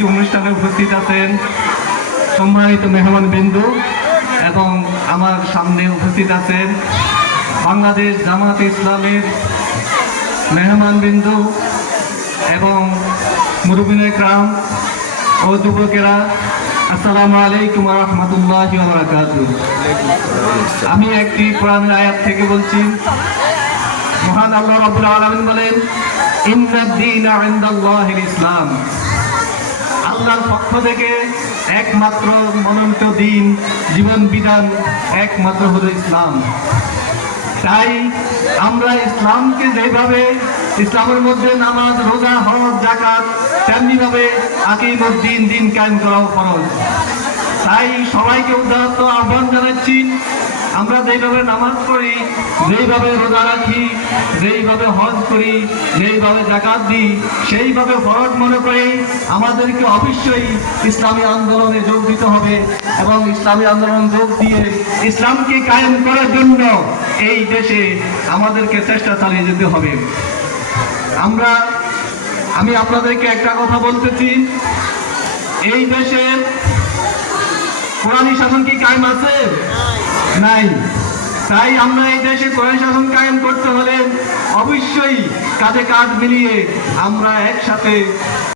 আজকের অনুষ্ঠানে উপস্থিত আছেন সম্মানিত মেহমান বিন্দু এবং আমার সামনে উপস্থিত আছেন বাংলাদেশ জামাত ইসলামের মেহমান বিন্দু এবং মুরব্বিনে ইকরাম ও যুবকেরা, আসসালামু আলাইকুম ওয়া রাহমাতুল্লাহি ওয়া বারাকাতুহু। আমি একটি কোরআনের আয়াত থেকে বলছি। মহান আল্লাহ রাব্বুল আলামিন বলেন, ইন্নাদ দীনা ইনদাল্লাহিল ইসলাম। আল্লাহর পক্ষ থেকে একমাত্র মনোনীত দিন, জীবন বিধান একমাত্র হলো ইসলাম। তাই আমরা ইসলামকে যেভাবে ইসলামের মধ্যে নামাজ, রোজা, হজ, যাকাত, তেমনিভাবে আকিমুদ্দিন, দিন কায়েম করাও ফরজ। তাই সবাইকে উদাহরণ আহ্বান জানাচ্ছি, আমরা যেইভাবে নামাজ পড়ি, যেইভাবে রোজা রাখি, যেইভাবে হজ করি, যেইভাবে যাকাত দিই, সেইভাবে ফরজ মনে করে আমাদেরকে অবশ্যই ইসলামী আন্দোলনে যোগ দিতে হবে এবং ইসলামী আন্দোলন যোগ দিয়ে ইসলামকে কায়েম করার জন্য এই দেশে আমাদেরকে চেষ্টা চালিয়ে যেতে হবে। আমি আপনাদেরকে একটা কথা বলতেছি, এই দেশে কোরআনী শাসন কি কায়েম আছে? নাই। তাই আমরা এই দেশে কোরআন শাসন কায়েম করতে হলে অবশ্যই কাঁধে কাঁধ মিলিয়ে আমরা একসাথে